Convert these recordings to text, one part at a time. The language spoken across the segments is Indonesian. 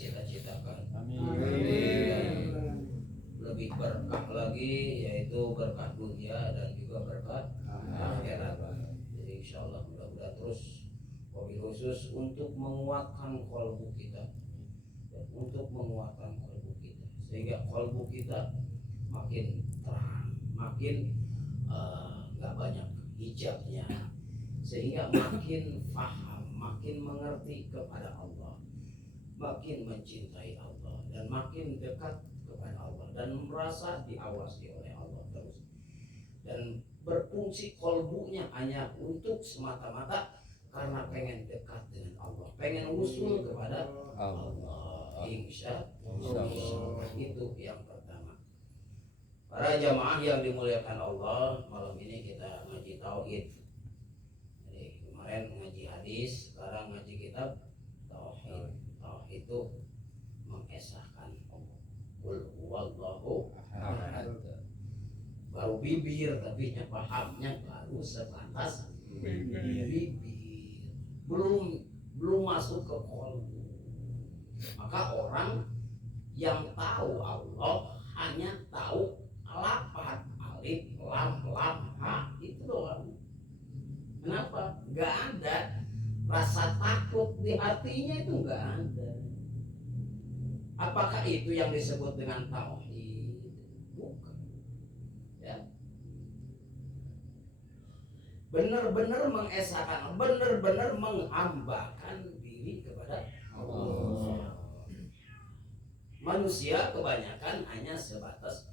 cita-citakan. Amin. Lebih berkah lagi, yaitu berkah dunia dan juga berkah akhirat. Jadi insya Allah mudah-mudahan terus wabil khusus untuk menguatkan kalbu kita, untuk menguatkan kalbu kita, sehingga kalbu kita makin terang, makin nggak banyak hijabnya, sehingga makin faham, makin mengerti kepada Allah, makin mencintai Allah, dan makin dekat kepada Allah, dan merasa diawasi oleh Allah terus, dan berfungsi kolbunya hanya untuk semata-mata karena pengen dekat dengan Allah, pengen usul kepada Allah. Insya Allah itu yang pertama. Para jamaah yang dimuliakan Allah, malam ini kita ngaji tauhid. Jadi kemarin ngaji hadis, sekarang ngaji kitab tauhid. Tauhid itu mengesahkan Qul huwallahu ahad. Baru bibir, tapi pahamnya baru sebatas bibir. Belum masuk ke qalbu. Maka orang yang tahu Allah hanya tahu lafaz alif lam ha itu doang. Kenapa? Gak ada rasa takut di hatinya, itu gak ada. Apakah itu yang disebut dengan tauhid? Bukan. Ya. Benar-benar mengesahkan, benar-benar menghambakan diri kepada Allah. Manusia kebanyakan hanya sebatas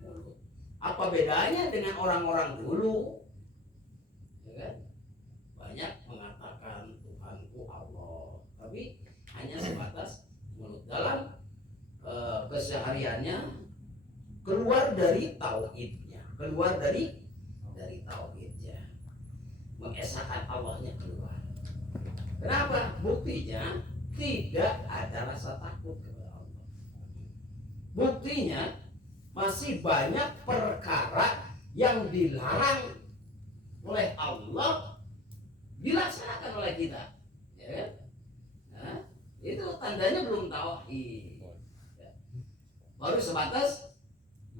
mulut. Apa bedanya dengan orang-orang dulu? Ya kan? Banyak mengatakan Tuhanku Allah, tapi hanya sebatas mulut. Dalam kesehariannya keluar dari tauhidnya, keluar dari tauhidnya, mengesahkan Allahnya keluar. Kenapa? Buktinya tidak ada rasa takut kepada Allah. Buktinya masih banyak perkara yang dilarang oleh Allah dilaksanakan oleh kita, ya kan? Nah, itu tandanya belum tauhid. Baru sebatas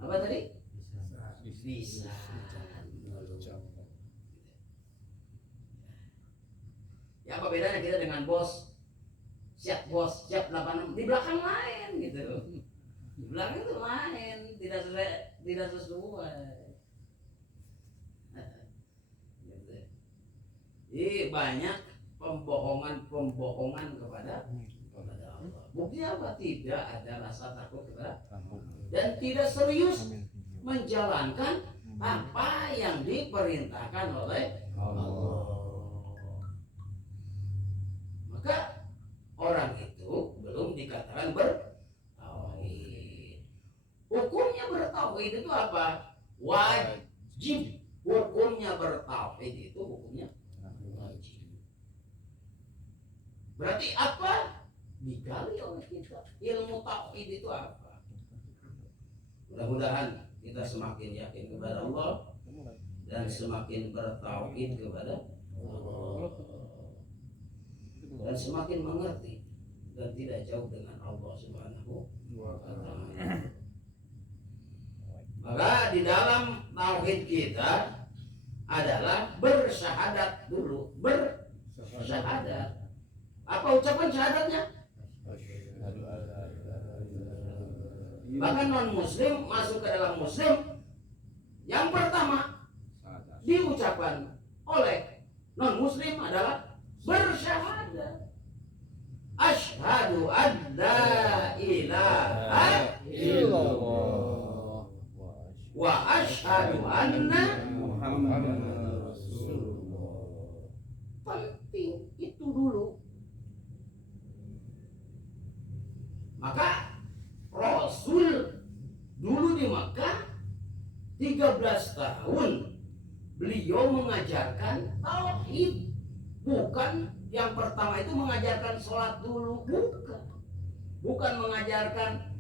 apa tadi? Bisa. Ya apa bedanya kita dengan bos? Siap 86, di belakang lain gitu. Di belakang itu lain, tidak sesuai. Jadi banyak pembohongan kepada Allah. Bukti apa? Tidak ada rasa takut kepada dan tidak serius menjalankan apa yang diperintahkan oleh Allah. Maka orang itu belum dikatakan bertauhid. Hukumnya bertauhid itu apa? Wajib. Hukumnya bertauhid itu hukumnya wajib. Berarti apa? Digali oleh kita. Ilmu tauhid itu apa? Mudah-mudahan kita semakin yakin kepada Allah dan semakin bertauhid kepada Allah, dan semakin mengerti dan tidak jauh dengan Allah Subhanahu wa ta'ala. Maka di dalam tauhid kita adalah bersyahadat dulu, bersyahadat. Apa ucapan syahadatnya? Bahkan non muslim masuk ke dalam muslim, yang pertama diucapkan oleh non muslim adalah bersyahadat. Asyhadu an la ilaha illallah wa asyhadu anna Muhammadar Rasulullah. Penting itu dulu. Maka Rasul dulu di Makkah 13 tahun beliau mengajarkan tauhid. Bukan yang pertama itu mengajarkan sholat dulu, bukan mengajarkan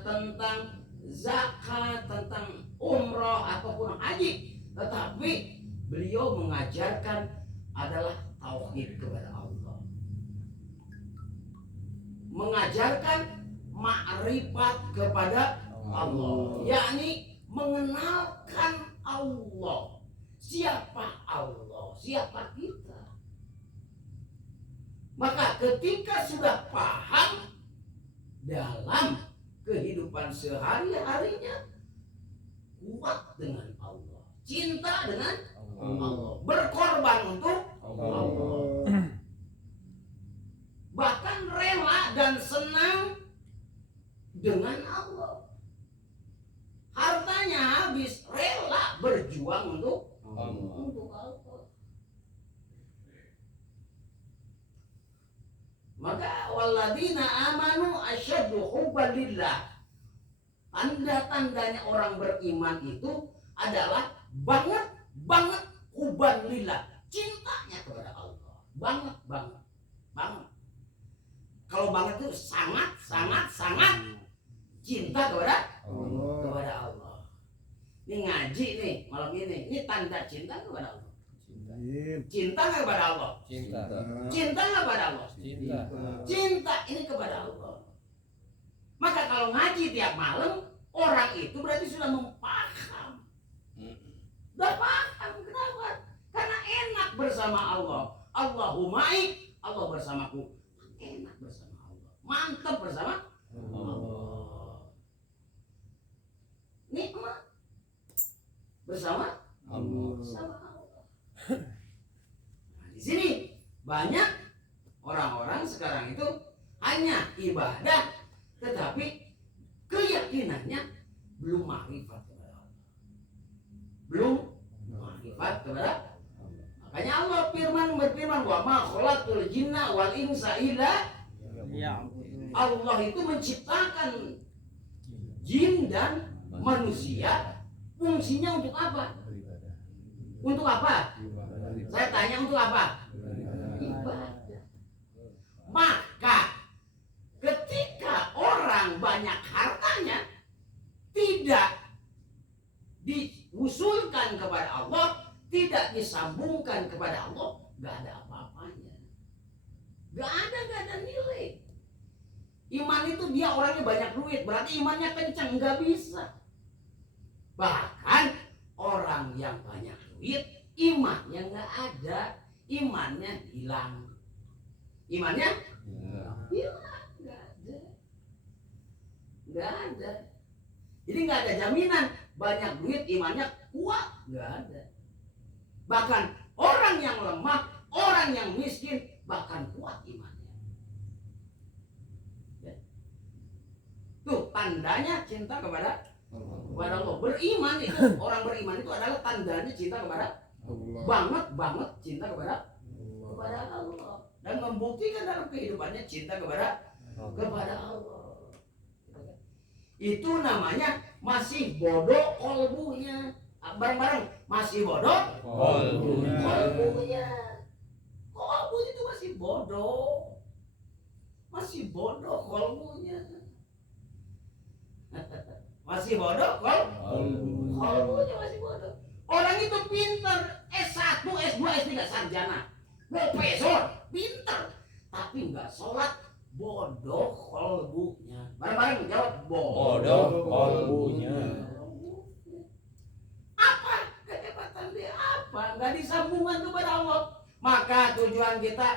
tentang zakat, tentang umroh ataupun haji, tetapi beliau mengajarkan adalah tauhid kepada Allah, mengajarkan kepada Allah, yakni mengenalkan Allah. Siapa Allah? Siapa kita? Maka ketika sudah paham dalam kehidupan sehari-harinya, kuat dengan Allah, cinta dengan Allah, berkorban untuk Allah, bahkan rela dan senang dengan Allah. Hartanya habis, rela berjuang untuk Allah. Maka walladzina amanu asyaddu hubban lillah. Tanda-tandanya orang beriman itu adalah banget hubban lillah, cintanya kepada Allah. Banget. Kalau banget itu sangat cinta kepada Allah. Ini ngaji nih malam ini tanda cinta kepada Allah. Cinta nggak kepada Allah? Cinta nggak kepada Allah? Cinta ini kepada Allah. Maka kalau ngaji tiap malam, orang itu berarti sudah mempaham. Sudah paham. Kenapa? Karena enak bersama Allah. Allahumma Allah bersamaku. Enak bersama Allah. Mantap bersama Allah. Nikmat bersama Allah. Nah, di sini banyak orang-orang sekarang itu hanya ibadah, tetapi keyakinannya belum makrifat kepada Allah. Belum makrifat kepada Allah. Makanya Allah berfirman, wa ma khalaqtul jinna wal insa illa. Allah itu menciptakan jin dan manusia, fungsinya untuk apa? Untuk apa? Saya tanya, untuk apa? Ibadah. Maka ketika orang banyak hartanya tidak diusulkan kepada Allah, tidak disambungkan kepada Allah, gak ada apa-apanya. Gak ada nilai. Iman itu dia orangnya banyak duit, berarti imannya kencang, gak bisa. Bahkan orang yang banyak duit, imannya gak ada, imannya hilang. Imannya hilang, gak ada. Jadi gak ada jaminan banyak duit imannya kuat, gak ada. Bahkan orang yang lemah, orang yang miskin, bahkan kuat imannya. Ya. Tuh tandanya cinta kepada Allah. Beriman itu, orang beriman itu adalah tandanya cinta kepada Allah. Banget cinta kepada Allah. Dan membuktikan dalam kehidupannya cinta kepada Allah. Itu namanya masih bodoh kolbunya. Bareng-bareng, masih bodoh kolbunya. Kolbunya itu masih bodoh. Masih bodoh kolbunya. Masih bodoh kolbunya masih bodoh. Orang itu pintar, S1, S2, S3 sarjana, profesor, pintar, tapi nggak sholat, bodoh kolbunya. Bareng-bareng jawab, bodoh kolbunya. Apa kehebatan dia? Apa? Nggak disambungkan kepada Allah. Maka tujuan kita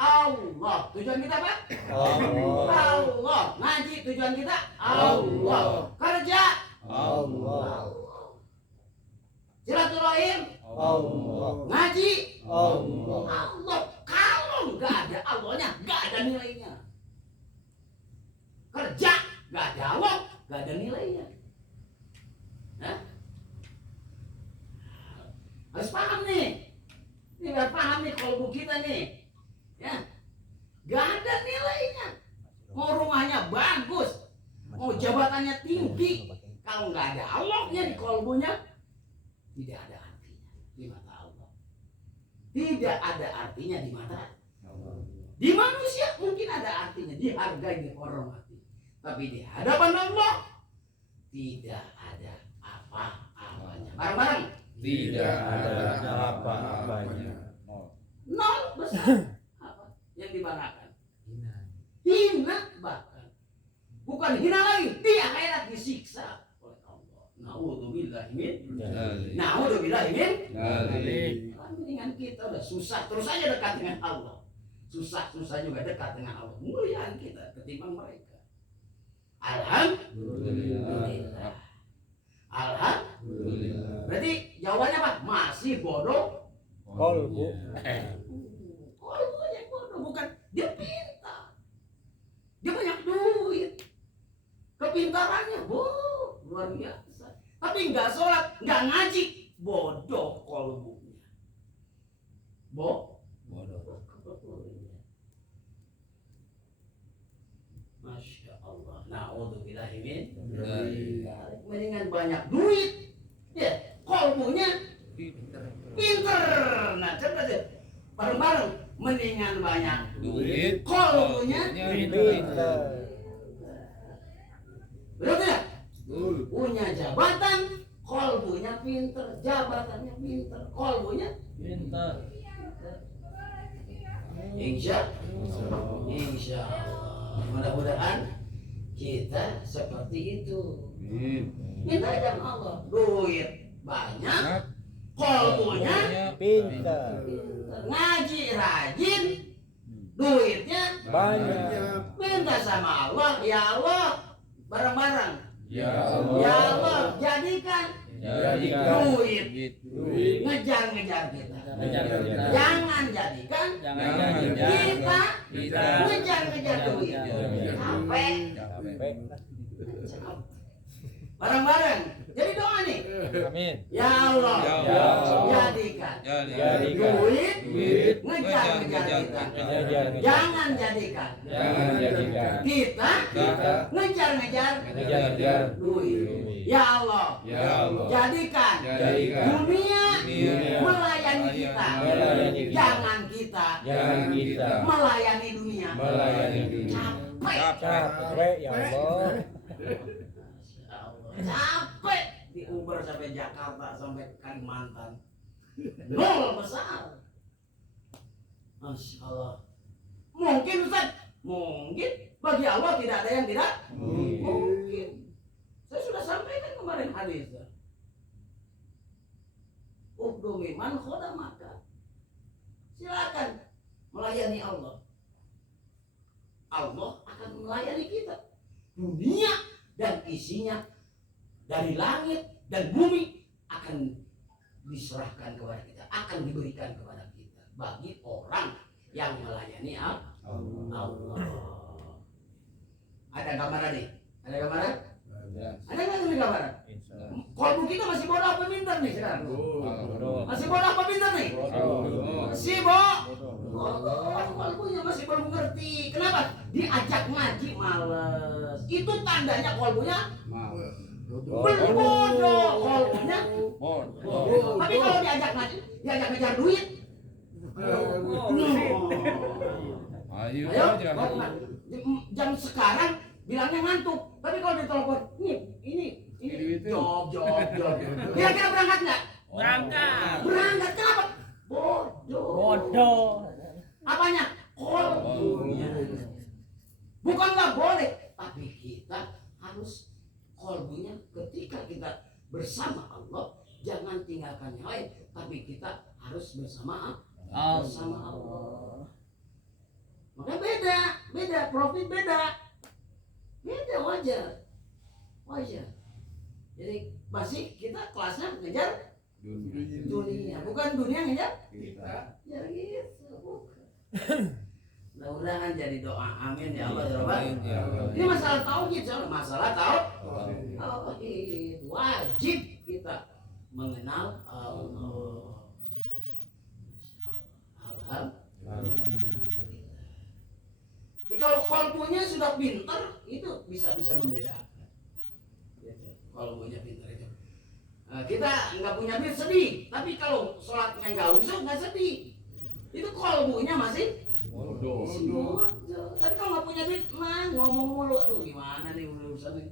Allah. Tujuan kita apa? Allah. Ngaji tujuan kita Allah. Kerja Allah. Silaturahim Allah. Ngaji Allah. Kalau nggak ada Allahnya, nggak ada nilainya. Kerja nggak ada Allah, nggak ada nilainya. Nah, harus paham nih. Ini biar paham nih kolbu kita nih. Ya, nggak ada nilainya. Mau rumahnya bagus, mau jabatannya tinggi, kalau nggak ada Allahnya di kolbunya, tidak ada artinya di mata Allah. Tidak ada artinya di mata Allah. Di manusia mungkin ada artinya, dihargai, dihormati. Tapi di hadapan Allah tidak ada apa-apanya. Bareng-bareng. Tidak ada apa-apanya. Nol besar. Apa yang dibanggakan? Hina bahkan. bukan hina lagi, di akhirat disiksa oleh Allah. Naudzubillahi min. Kan dengan kita udah susah, terus aja dekat dengan Allah. Susah juga dekat dengan Allah. Muliaan kita ketimbang mereka. Alhamdulillah. Berarti jawabannya apa? Masih bodoh. Kolbu. Kolbunya bodoh, bukan dia pintar. Dia banyak duit. Kepintarannya luar biasa. Tapi nggak sholat, nggak ngaji, bodoh kolbunya. Bodoh. Masya Allah. Naudzubillahi min. Mendingan banyak duit, ya kolbunya pinter. Nah coba deh bareng-bareng, mendingan banyak Duit. kolbunya Pintar. betul tidak? Punya jabatan, kolbunya pinter, jabatannya pinter, kolbunya Pintar. Insya Allah. Mudah-mudahan kita seperti itu. Minta aja sama Allah, duit banyak, kolbunya Pintar. ngaji rajin, duitnya Banyak. minta sama Allah, ya Allah, bareng-bareng, Ya ya Allah, jadikan duit ngejar-ngejar kita. Jangan jadikan kita ngejar-ngejar duit. Capek. Bareng-bareng. Jadi doa nih. Amin. Ya Allah, Ya Allah. jadikan Jadikan duit duit ngejar-ngejar kita. Jangan jadikan kita ngejar-ngejar duit. Ya Allah, jadikan dunia melayani kita. Jangan kita melayani dunia. Capek ya Allah. Capek di Uber sampai Jakarta sampai Kalimantan. Nol besar. Masya Allah. Mungkin Ustaz, mungkin bagi Allah tidak ada yang tidak mungkin. Saya sudah sampaikan kemarin hadisnya. Ukdumi man khodamaka. Silakan melayani Allah. Allah akan melayani kita. Dunia dan isinya dari langit dan bumi akan diserahkan kepada kita, akan diberikan kepada kita bagi orang yang melayani Allah. Ada gambaran nih? Ada gambaran? Ada nggak ini gambaran? Kolbu kita masih bodoh apa pintar nih sekarang? Masih bodoh apa pintar nih? Masih bodoh. Kolbunya masih belum ngerti. Kenapa? Diajak ngaji males. Itu tandanya kolbunya belum bodoh. Kolbunya bodoh. Tapi kalau diajak ngaji, diajak ngejar duit. Ayo, jam sekarang bilangnya ngantuk. Tapi kalau ditelepon, ini job. Kira-kira berangkat nggak? Berangkat. Kenapa? Bodoh. Apanya? Kolbunya. Bukan nggak boleh, tapi kita harus kolbunya ketika kita bersama Allah, jangan tinggalkan yang lain, tapi kita harus bersama Allah. Makanya beda, profit beda wajar. Jadi masih kita kelasnya ngejar dunia, bukan dunia ngejar kita. Ya gitu, bukan. Mudah-mudahan jadi doa, amin ya Allah ya Rabbal. Ini masalah tauhid, masalah tauhid. Wajib kita mengenal Allah. Alhamdulillah. Jika kolbunya sudah pintar, itu bisa membedakan. Kolbunya pintar itu. Kita nggak punya duit sedih, tapi kalau sholatnya nggak usah nggak sedih. Itu kolbunya masih bodoh. Tapi kalau nggak punya duit, ngomong mulu, aduh gimana nih urusan ini?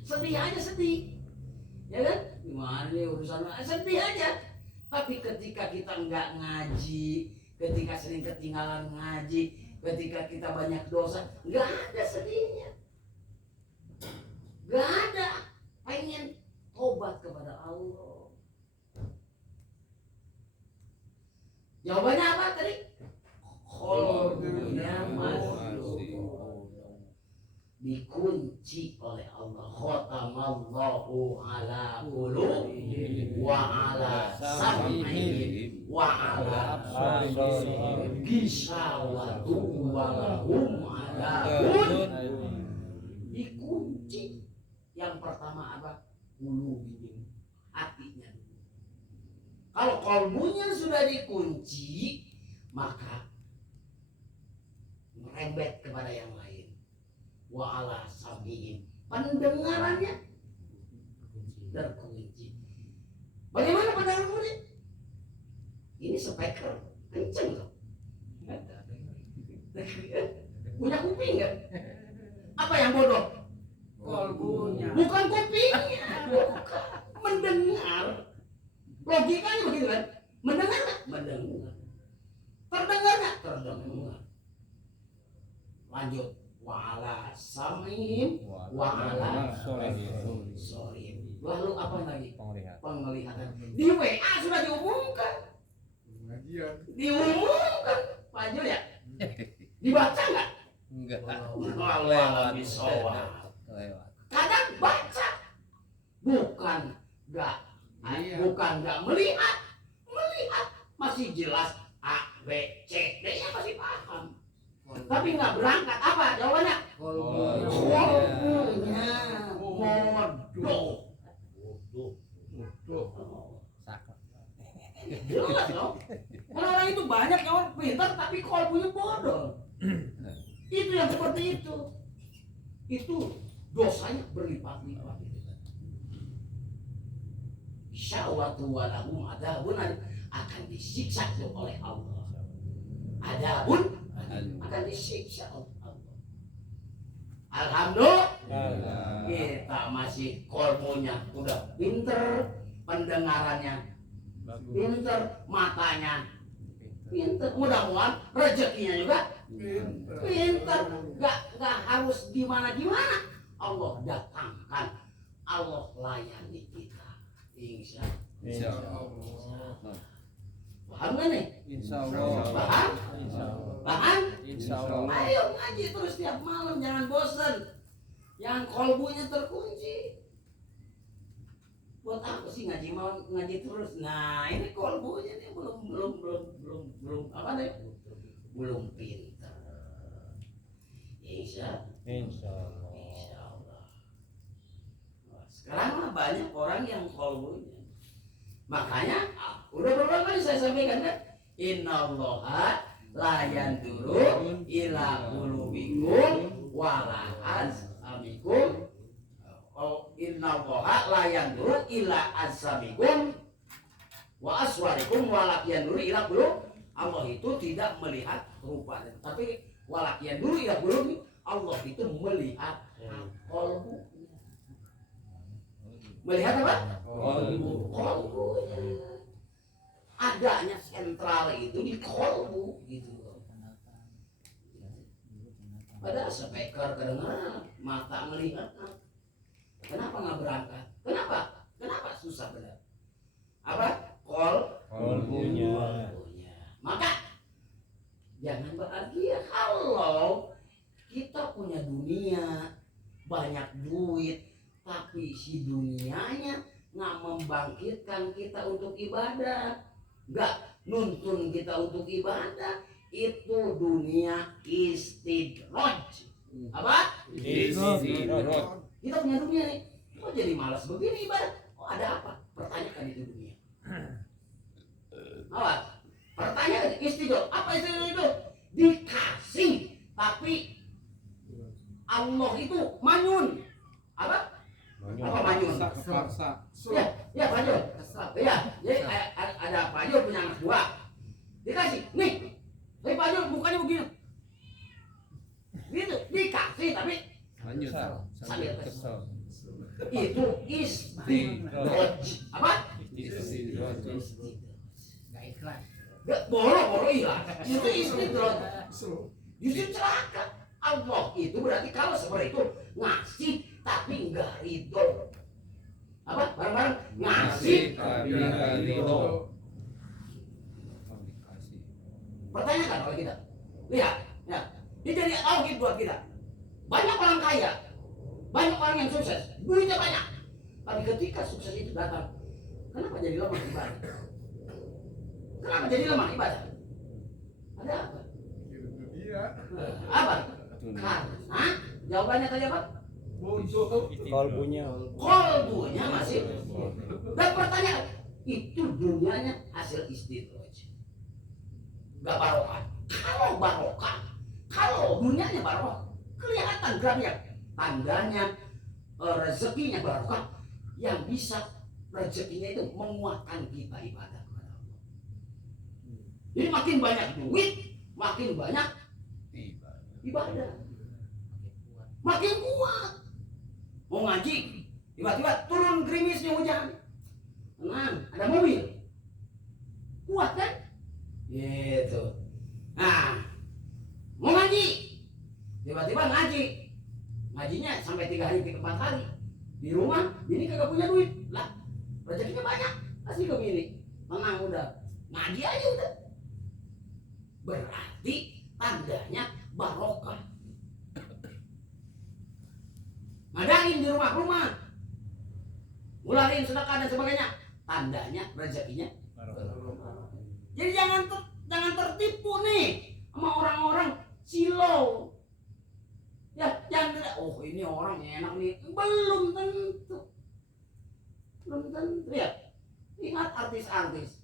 Sedih aja sedih, ya kan? Gimana nih urusan sedih aja. Tapi ketika kita nggak ngaji, ketika sering ketinggalan ngaji, ketika kita banyak dosa, nggak ada sedihnya. Gak ada. Pengen tobat kepada Allah. Jawabannya apa tadi? Qalbunya masih dikunci oleh Allah. Khatamallahu ala qulubihim wa ala sam'ihim wa ala absarihim ghishawatu wa lahum adzabun. Dikunci. Yang pertama apa? Qulubihim, hatinya. Kalau kalbunya sudah dikunci, maka merembet kepada yang lain. Wa ala sam'ihim, pendengarannya terkunci. Bagaimana pendengaran kunci? Ini speaker kenceng loh. Punya kuping nggak? Apa yang bodoh? Kalbunya. Bukan kupingnya, bukan. Mendengar. Logikanya begitu kan? Mendengar nggak? Mendengar. Terdengar nggak? Terdengar. Lanjut. Wa'ala sam'ihim wa'ala sorry. Lalu apa lagi? Penglihatan. Di WA sudah diumumkan. Diumumkan. Pak Jul ya? Dibaca nggak? Enggak. Allah bisawab. Kadang baca. Bukan nggak melihat. Melihat masih jelas A, B, C, D nya masih paham. Tapi nggak berangkat. Apa jawabannya? Kalbunya bodoh. Jelas dong. Karena orang itu banyak yang orang pintar tapi kalbunya bodoh. Itu yang seperti itu. Itu dosanya berlipat-lipat. Syawatu walahum adabun, akan disiksa oleh Allah. Adabun akan disiksa oleh Allah. Alhamdulillah kita masih kalbunya udah pinter, pendengarannya pinter, matanya pinter, mudah-mudahan rezekinya juga pinter. Gak harus gimana Allah datangkan, Allah layani kita. Insya Allah. Paham gak nih? Insya Allah. Paham? Paham? Insya Allah. Ayo ngaji terus tiap malam, jangan bosan. Yang kalbunya terkunci. Buat apa sih ngaji malam, ngaji terus? Nah, ini kalbunya nih belum apa deh? Belum pintar. Insya Allah. Sekarang mah banyak orang yang kalbunya. Makanya udah berapa kali saya sampaikan kan? Innallaha la yanduru ila qulubikum wala azamikum. Oh, innallaha la yanduru ila azamikum wa aswarikum wala yanduru ila qulub. Allah itu tidak melihat rupa, tapi wala yanduru ila qulub. Allah itu melihat qalbu. Melihat apa? Qalbu. Adanya sentral itu di qalbu gitu. Ada speaker kedengaran, mata melihat. Kenapa nggak berangkat? Kenapa susah benar? Apa? Qalbunya. Maka jangan bahagia kalau kita punya dunia, banyak duit, tapi si dunianya nggak membangkitkan kita untuk ibadah, nggak nuntun kita untuk ibadah. Itu dunia istidraj. Apa? Istidraj. Kita punya dunia nih, kok jadi malas begini ibadah? Oh ada apa? Pertanyakan itu dunia. Apa? Pertanyaan istidraj. Apa istidraj itu? Dikasih, tapi Allah itu manyun. Apa? Apa manyun? Ya manyun. Ya, jadi ada Pak Jul punya anak dua. Dikasih, nih, tapi Pak Jul mukanya begini. Gitu, dikasih tapi sambil kesel. Itu istidraj. Apa? Istidraj. Gak ikhlas. Boro-boro hilang. Itu istidraj. Justru celaka. Allah itu berarti kalau seperti itu ngasih tapi nggak ridho. Apa? Bareng-bareng ngasih. tapi nggak ridho. Pertanyakan oleh kita. Lihat, ya. Ini jadi tauhid buat kita. Banyak orang kaya, banyak orang yang sukses, duitnya banyak. Tapi ketika sukses itu datang, kenapa jadi lemah ibadah? Kenapa jadi lemah ibadah? Ada apa? Apa? Karena jawabannya tadi apa? Kalbunya. Kolbunya masih. Dan pertanyaan, itu dunianya hasil istidraj. Gak barokah. Kalau barokah, kalau dunianya barokah, kelihatan grafiknya, tandanya rezekinya barokah, yang bisa rezekinya itu menguatkan kita ibadah kepada Allah. Jadi makin banyak duit, makin banyak ibadah, makin kuat. Mau ngaji, tiba-tiba turun gerimisnya hujan, tenang, ada mobil, kuat kan? Gitu. Nah, mau ngaji, tiba-tiba ngajinya sampai 3 hari 4 hari di rumah, bini kagak punya duit lah, rezekinya banyak, kasih ke bini, tenang udah, ngaji aja udah, berarti tandanya barokah. Ngadain di rumah-rumah, ngularin sedekah dan sebagainya, tandanya rezekinya. Jadi jangan tertipu nih sama orang-orang silau. Ya, jangan oh ini orang enak nih, belum tentu. Ya. Ingat artis-artis,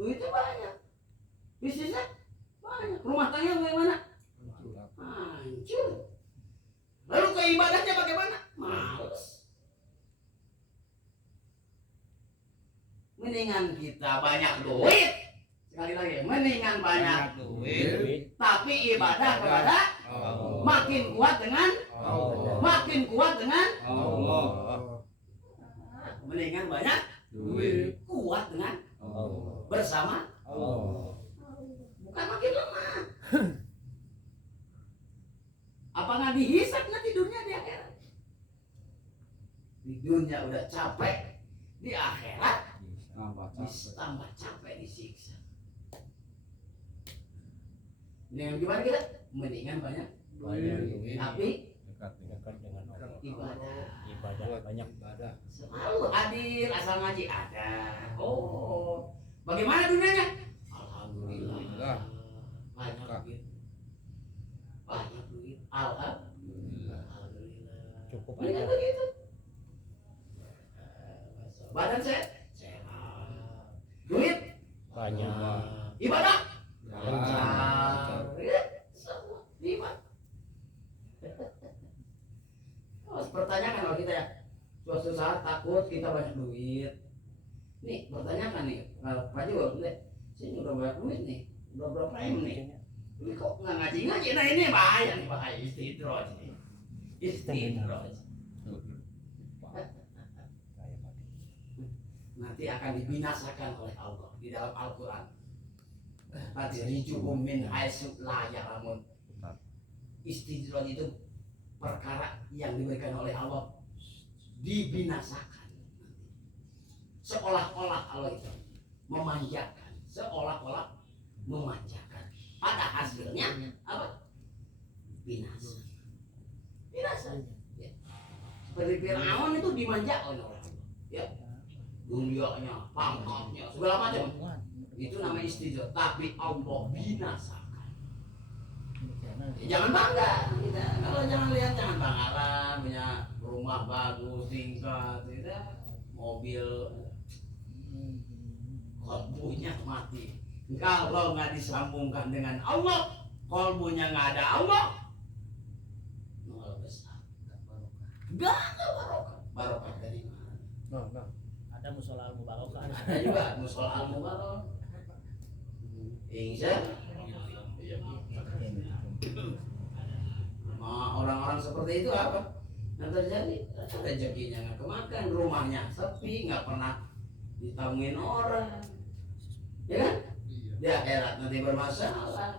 duitnya banyak, bisnisnya banyak, rumah tangga bagaimana? Hancur. Lalu keibadahnya bagaimana? Males. Mendingan kita banyak duit. Sekali lagi, mendingan banyak duit, tapi ibadah kepada Allah. makin kuat dengan Allah. makin kuat dengan Allah. mendingan banyak Duit. kuat dengan Allah. bersama, Allah. bukan makin lemah. Apa nggak dihisap nanti dunia di akhirat? Di dunia udah capek, di akhirat tambah capek disiksa. Dengan gimana kita? Mendingan banyak Duit. tapi Dekat dengan Allah. ibadah. Banyak ibadah. Selalu hadir asal ngaji ada. Oh, bagaimana dunianya? Alhamdulillah. Banyak duit. Banyak duit. Alhamdulillah. Cukup Mendingan aja. begitu. Badan sehat. Duit. Banyak. Ibadah. Lancar. Ya, semua ibadah. Harus pertanyakan kalau kita ya. Suatu saat takut kita banyak duit. Nih, pertanyakan nih. Kalau Pak Jiwa, sini udah banyak duit nih. Udah berapa M nih? Ini kok nggak ngaji-ngaji? Nah ini bahaya nih, bahaya istidraj nih. Istidraj. Nanti akan dibinasakan oleh Allah di dalam Al-Quran. Tajrijuhum min haitsu la ya'lamun. Istidraj itu perkara yang diberikan oleh Allah dibinasakan. Seolah-olah Allah itu memanjakan, seolah-olah memanjakan. Pada hasilnya apa? Binasa. Binasa. Ya. Seperti Fir'aun itu dimanjakan oleh Allah. Ya. Dunianya, pangkatnya, segala macam. Itu namanya istidraj. Tapi Allah binasakan. Ya, jangan bangga kita. Kalau jangan lihat, jangan bangga lah punya rumah bagus, tingkat, tidak, mobil, kolbunya mati. Kalau nggak disambungkan dengan Allah, kolbunya nggak ada Allah, nol besar. Gak ada barokah. Barokah dari mana? Ada musola al mubarokah. Ada juga musola al-mubarak. Insya orang-orang seperti itu apa yang terjadi? Rezekinya nggak kemakan, rumahnya sepi, nggak pernah ditangungin orang, ya kan? Di akhirat nanti bermasalah.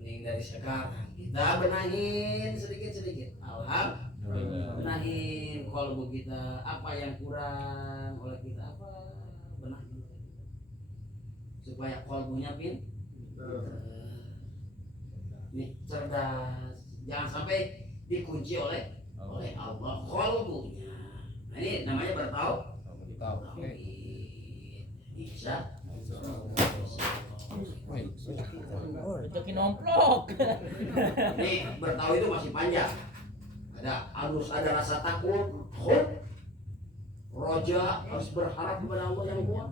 Mending dari sekarang kita benahin sedikit-sedikit. Alhamdulillah. Benahin kolbu kita, apa yang kurang oleh kita apa benahin supaya kolbunya nih cerdas, jangan sampai dikunci oleh Allah kolbunya. Nah ini namanya bertauhid. Bisa. Oh, rezeki nomplok. Ini bertauhid itu masih panjang. Harus ada rasa takut, khuf, roja, harus berharap kepada Allah yang kuat.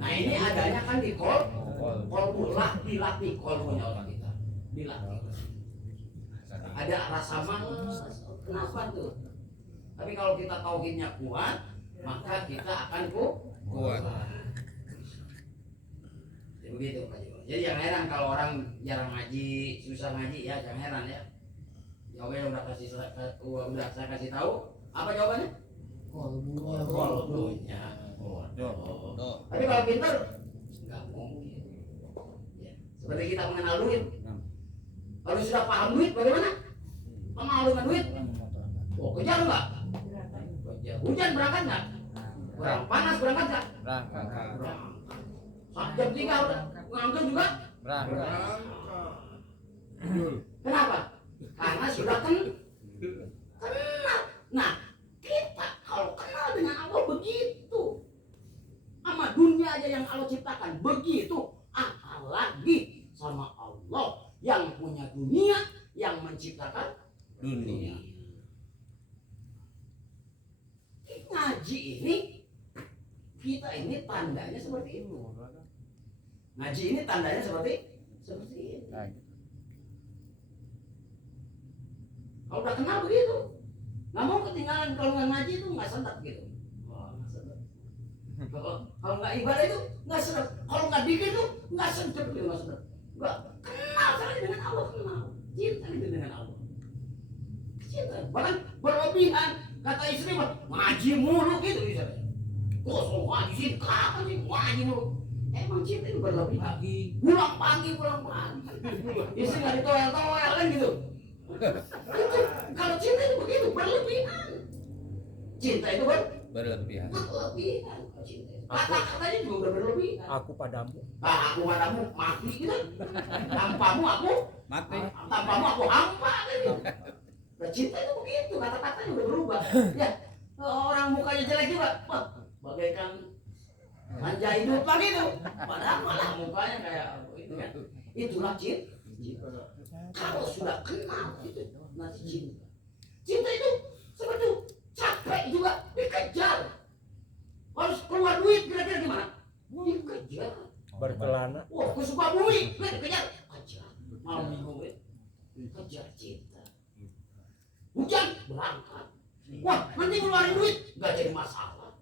Nah ini adanya kan di kolbu, dilatih kolbunya orang kita, dilatih. Ada rasa malas, kenapa tuh? Tapi kalau kita tauhidnya kuat, maka kita akan kuat. Jadi begitu Pak Joko. Jadi jangan heran kalau orang jarang ngaji, susah ngaji ya, jangan heran ya. Jawabannya udah saya kasih tahu. Apa jawabannya? Kolbunya. Tapi kalau pintar nggak mungkin. Ya. Seperti kita mengenal duit. Kalau sudah paham duit bagaimana? Mengenal dengan duit. Oh kejar nggak? Kejar. Hujan berangkat nggak? Panas berangkat nggak? Berangkat. Jam 3 udah ngantuk juga? Berangkat. Kenapa? Karena sudah kenal. Nah, kita kalau kenal dengan Allah begitu, sama dunia aja yang Allah ciptakan begitu, apalagi sama Allah yang punya dunia, yang menciptakan dunia. Ngaji ini, kita ini tandanya seperti itu. Ngaji ini tandanya seperti itu. Kalau udah kenal begitu, nggak mau ketinggalan. Kalau nggak ngaji itu nggak sedap gitu. Nggak sedap. Kalau nggak ibadah itu nggak sedap. Kalau nggak dikir itu nggak sedap gitu, nggak sedap. Nggak kenal sekali dengan Allah, kenal cinta itu dengan Allah. Cinta, bahkan berlebihan. Kata istri mah ngaji mulu gitu misalnya. Kok ngaji sih kapan sih ngaji mulu? Emang cinta itu berlebihan. Pulang pagi. Istri nggak ditoel-toel kan gitu. Itu kalau cinta itu begitu berlebihan. Cinta itu berlebihan. Kata-katanya juga udah berlebihan. Aku padamu. Aku padamu mati gitu. Tanpamu aku mati. Tanpamu aku hampa gitu. Nah, cinta itu begitu, kata-katanya udah berubah. Ya, orang mukanya jelek juga, bagaikan manja hidup lagi tuh. Padahal malah mukanya kayak itu kan. Itulah cinta. Kalau sudah kenal itu nanti cinta. Cinta itu seperti capek juga dikejar. Harus keluar duit kira-kira gimana? Dikejar. Berkelana. Wah, ke Sukabumi, dikejar. Kejar. Malam minggu kejar cinta. Hujan berangkat. Wah, nanti ngeluarin duit nggak jadi masalah.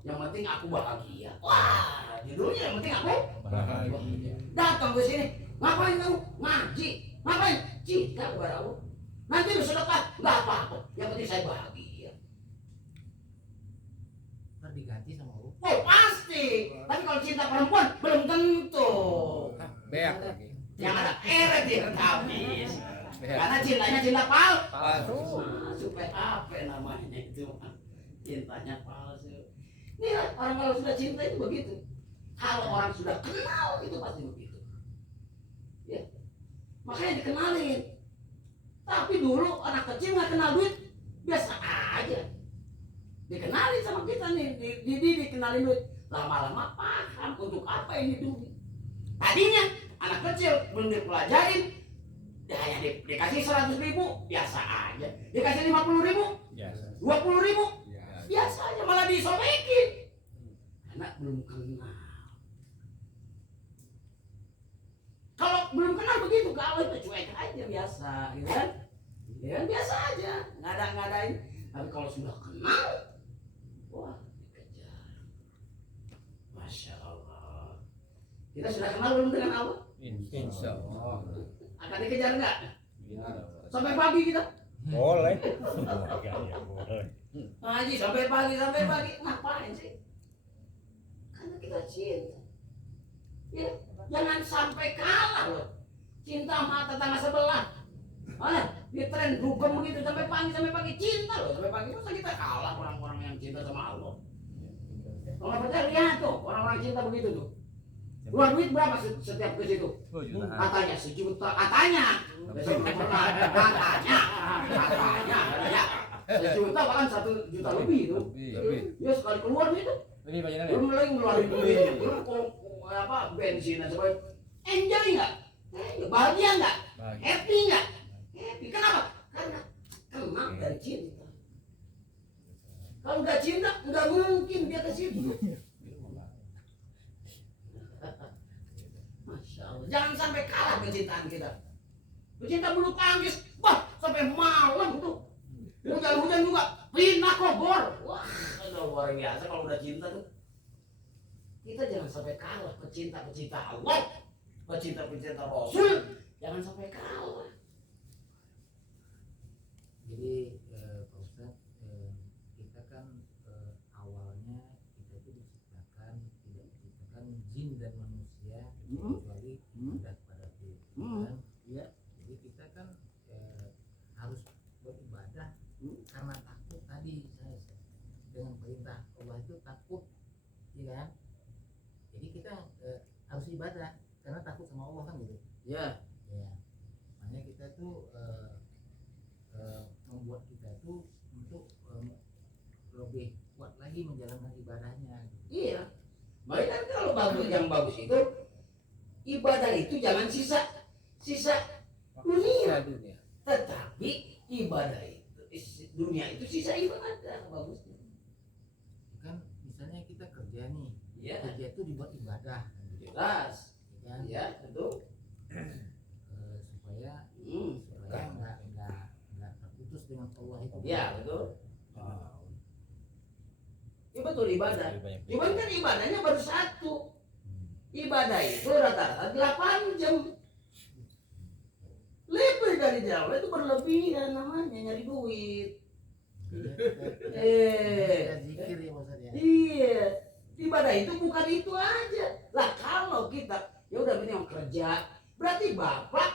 Yang penting aku bahagia. Wah, judulnya yang penting aku bahagia. Datang ke sini. Ngapain kamu? Ngaji. Ngapain? Cinta kepada Allah. Nanti lu sedekah, nggak apa-apa. Yang penting saya bahagia. Ntar diganti sama Allah. Oh pasti. Tapi kalau cinta perempuan belum tentu. Beak lagi. Yang ada dia habis. Karena cintanya cinta palsu. Nah, supaya apa namanya itu? Cintanya palsu. Ini orang kalau sudah cinta itu begitu. Kalau orang sudah kenal itu pasti begitu. Ya. Makanya dikenalin. Tapi dulu anak kecil nggak kenal duit, biasa aja. Dikenalin sama kita nih, dikenalin duit. Lama-lama paham untuk apa ini duit. Tadinya anak kecil belum dipelajarin, hanya dikasih 100.000 biasa aja. Dikasih 50.000, 20.000 biasa aja, malah disobekin. Karena belum kenal. Kalau belum kenal begitu, kalau itu cuek aja biasa, gitu kan? Ya kan biasa aja, ngadain. Tapi kalau sudah kenal, wah dikejar. Masya Allah. Kita sudah kenal belum dengan Allah? Insya Allah. Akan dikejar nggak? Sampai pagi kita. Boleh. Boleh. Ngaji sampai pagi. Ngapain sih? Karena kita cinta. Ya, jangan sampai kalah loh. cinta sama tetangga sebelah. Di tren dugem begitu sampai pagi cinta loh, sampai pagi masa kita kalah orang-orang yang cinta sama Allah. Kalau nggak percaya lihat tuh orang-orang cinta begitu tuh. Keluar duit berapa setiap ke situ? Katanya sejuta, katanya. Besok pernah katanya sejuta bahkan 1 juta lebih itu. Ya sekali keluar itu. Belum lagi ngeluarin duit, belum apa bensin dan sebagainya. Enjoy nggak? Bahagia nggak? Happy nggak? Happy. Kenapa? Karena kena dari cinta. Kalau nggak cinta, nggak mungkin dia ke situ. Masya Allah. Jangan sampai kalah kecintaan kita. Pecinta bulu tangkis, sampai malam tuh. Hujan-hujan juga, pindah kobor. Wah, luar biasa kalau udah cinta tuh. Kita jangan sampai kalah pecinta Allah, pecinta Rasul. Jangan sampai kalah. Jadi Pak Ustadz, kita kan awalnya kita itu tidak diciptakan jin dan manusia kecuali ibadah pada Tuhan. Iya. Jadi kita kan harus beribadah karena takut tadi saya dengan perintah Allah itu takut, ya kan? Jadi kita harus ibadah karena takut sama Allah kan gitu. Ya. Ya. Makanya kita tuh membuat kita tuh untuk lebih kuat lagi menjalankan ibadahnya. Iya. Makanya kan kalau yang bagus itu ibadah itu jangan sisa dunia. Tetapi ibadah itu dunia itu sisa ibadah bagusnya. Kan misalnya kita kerja nih, Iya. kerja itu dibuat ibadah, Jelas. ya kan? Ya, betul. Supaya Hmm. nggak terputus dengan Allah itu. Ya, betul. Ya betul ibadah. Cuman kan ibadahnya baru satu. Ibadah itu rata-rata 8 jam. Lebih dari jauh itu berlebihan namanya nyari duit. Kita zikir ya Ustaz ya. Iya. Ibadah itu bukan itu aja. Lah kalau kita ya udah yang kerja, berarti bapak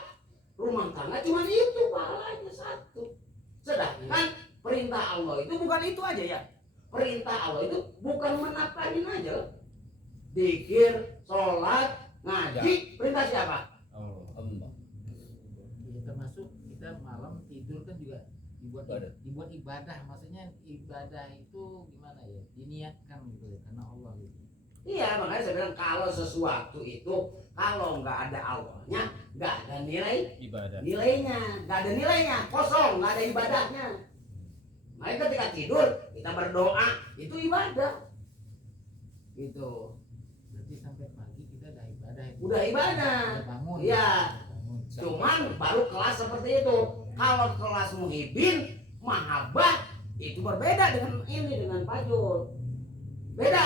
rumah tangga cuma itu pahalanya satu. Sedangkan perintah Allah itu bukan itu aja ya. Perintah Allah itu bukan menafkahin aja. Zikir, sholat, ngaji, perintah siapa? Allah. Ya, termasuk kita malam tidur kan juga dibuat ibadah. Maksudnya ibadah itu gimana ya? Diniatkan gitu ya karena Allah gitu. Iya, makanya saya bilang kalau sesuatu itu kalau nggak ada Allahnya, nggak ada nilainya, nggak ada nilainya, kosong, nggak ada ibadahnya. Makanya ketika tidur kita berdoa itu ibadah, gitu. Berarti sampai pagi kita udah ibadah. Itu. Udah ibadah. Udah bangun. Iya. Bangun. Cuman baru kelas seperti itu. Kalau kelas muhibin, mahabbah itu berbeda dengan fajr. Beda.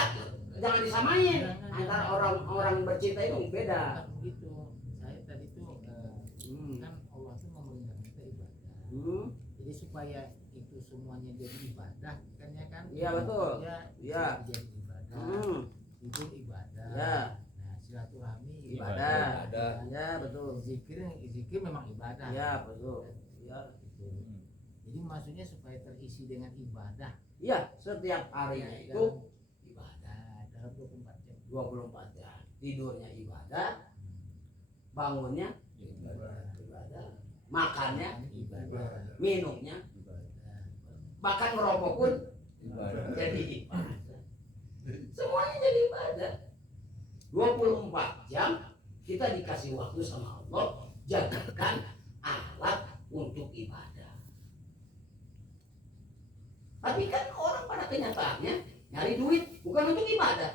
Jangan disamain antara orang bercinta itu beda. Bukan begitu. Saya tadi tuh kan Allah tuh memerintahkan kita ibadah. Jadi supaya itu semuanya jadi ibadah kan ya kan? Iya, betul. Ya, Iya. jadi ibadah. Itu ibadah. Ya. Nah, silaturahmi Ibadah. Ibadah. Ya, betul. Zikir memang ibadah. Ya, betul. Ya. Gitu. Jadi maksudnya supaya terisi dengan ibadah. Iya, setiap harinya Ya, itu ibadah. dalam 24 jam. 24 jam. Tidurnya ibadah, bangunnya ibadah, makannya Ibadah. minumnya, Ibadah. bahkan merokok pun Ibadah. jadi ibadah. Semuanya jadi ibadah. 24 jam kita dikasih waktu sama Allah, jadikan alat untuk ibadah. Tapi kan orang pada kenyataannya nyari duit bukan untuk ibadah.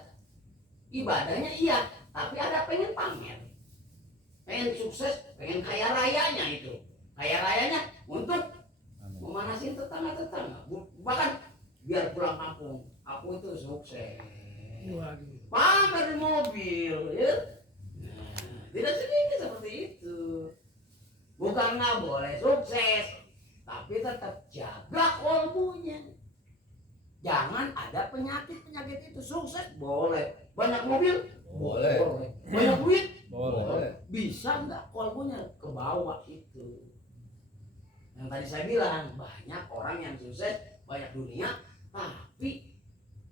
Ibadahnya iya, tapi ada pengen pamer, pengen sukses, pengen kaya rayanya itu. Kaya rayanya untuk memanasin tetangga-tetangga. Bahkan biar pulang kampung, aku itu sukses. Pamer di mobil, ya. Nah, tidak sedikit seperti itu. Bukan nggak boleh sukses, tapi tetap jaga kolbunya. Jangan ada penyakit itu. Sukses boleh, banyak mobil Boleh. banyak duit Boleh. bisa bisa nggak kolbunya ke bawah itu. Yang tadi saya bilang banyak orang yang sukses, banyak dunia, tapi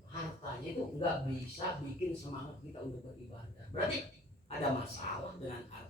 hartanya itu nggak bisa bikin semangat kita untuk beribadah. Berarti ada masalah dengan harta.